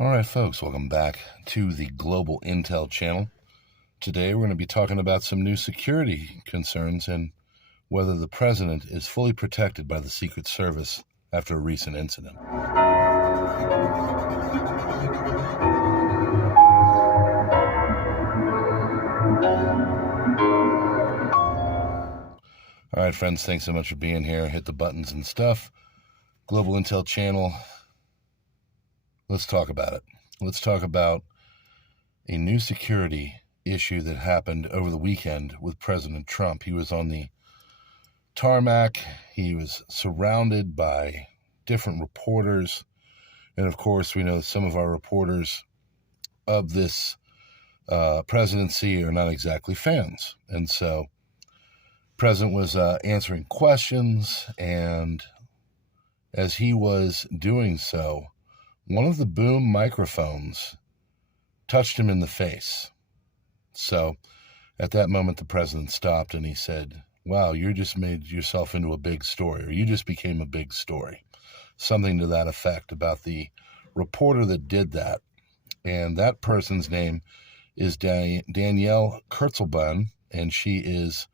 All right, folks, welcome back to the Global Intel channel. Today we're going to be talking about some new security concerns and whether the president is fully protected by the Secret Service after a recent incident. All right, friends, thanks so much for being here. Hit the buttons and stuff. Global Intel channel. Let's talk about it. Let's talk about a new security issue that happened over the weekend with President Trump. He was on the tarmac. He was surrounded by different reporters. And of course, we know some of our reporters of this presidency are not exactly fans. And so President was answering questions, and as he was doing so, one of the boom microphones touched him in the face. So at that moment, the president stopped and he said, "Wow, you just made yourself into a big story, or you just became a big story." Something to that effect about the reporter that did that. And that person's name is Danielle Kurtzleben, and she is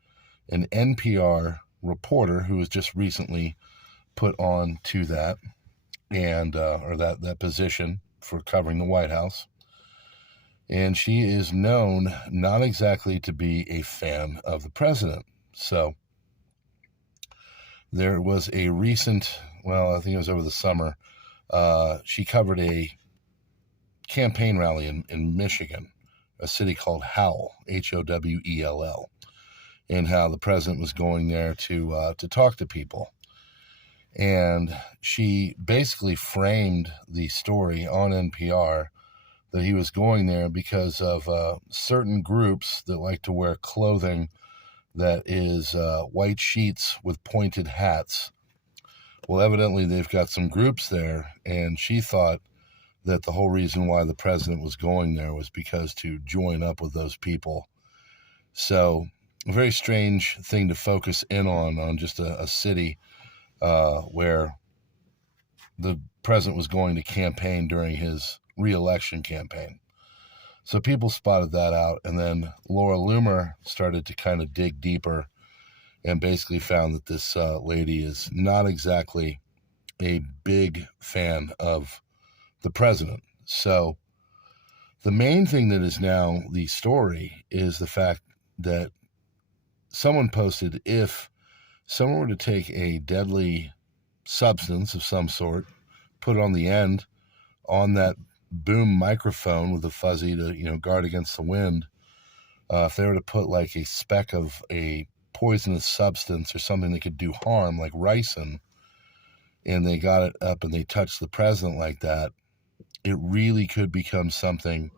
an NPR reporter who was just recently put on to that and or that position for covering the White House. And she is known not exactly to be a fan of the president. So there was a recent, I think it was over the summer, she covered a campaign rally in Michigan, a city called Howell, Howell, and how the president was going there to talk to people. And she basically framed the story on NPR that he was going there because of certain groups that like to wear clothing that is white sheets with pointed hats. Well, evidently they've got some groups there, and she thought that the whole reason why the president was going there was because to join up with those people. So a very strange thing to focus in on just a city where the president was going to campaign during his re-election campaign. So people spotted that out, and then Laura Loomer started to kind of dig deeper and basically found that this lady is not exactly a big fan of the president. So the main thing that is now the story is the fact that someone posted, if someone were to take a deadly substance of some sort, put it on the end on that boom microphone with a fuzzy to guard against the wind, if they were to put like a speck of a poisonous substance or something that could do harm, like ricin, and they got it up and they touched the president like that, it really could become something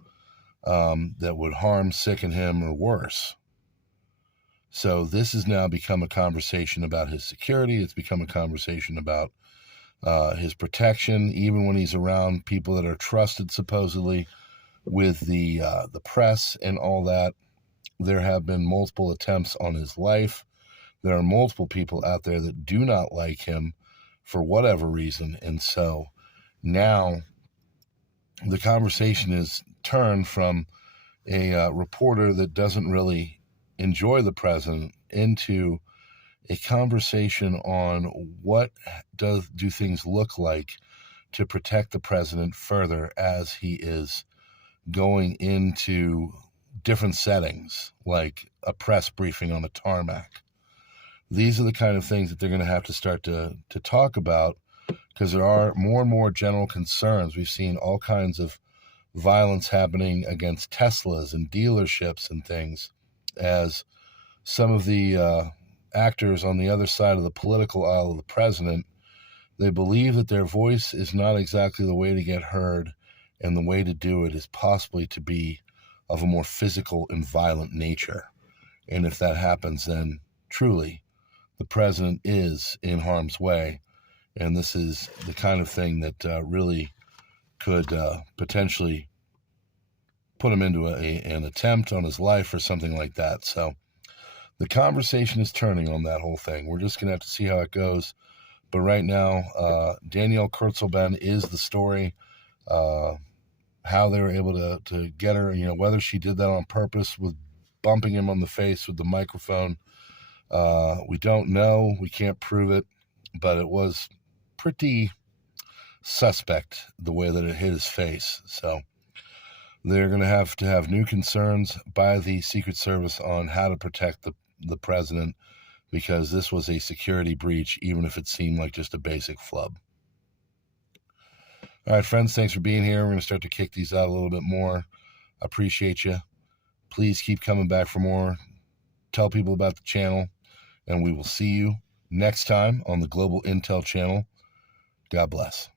that would harm, sicken him, or worse. So this has now become a conversation about his security. It's become a conversation about his protection, even when he's around people that are trusted, supposedly, with the press and all that. There have been multiple attempts on his life. There are multiple people out there that do not like him for whatever reason. And so now the conversation is turned from a reporter that doesn't really enjoy the president into a conversation on what do things look like to protect the president further as he is going into different settings, like a press briefing on a tarmac. These are the kind of things that they're going to have to start to talk about, because there are more and more general concerns. We've seen all kinds of violence happening against Teslas and dealerships and things, as some of the actors on the other side of the political aisle of the president, they believe that their voice is not exactly the way to get heard, and the way to do it is possibly to be of a more physical and violent nature. And if that happens, then truly the president is in harm's way. And this is the kind of thing that really could potentially put him into an attempt on his life or something like that. So the conversation is turning on that whole thing. We're just going to have to see how it goes. But right now, Danielle Kurtzleben is the story. how they were able to get her, whether she did that on purpose with bumping him on the face with the microphone. We don't know. We can't prove it, but it was pretty suspect the way that it hit his face. So they're going to have new concerns by the Secret Service on how to protect the president, because this was a security breach, even if it seemed like just a basic flub. All right, friends, thanks for being here. We're going to start to kick these out a little bit more. I appreciate you. Please keep coming back for more. Tell people about the channel, and we will see you next time on the Global Intel Channel. God bless.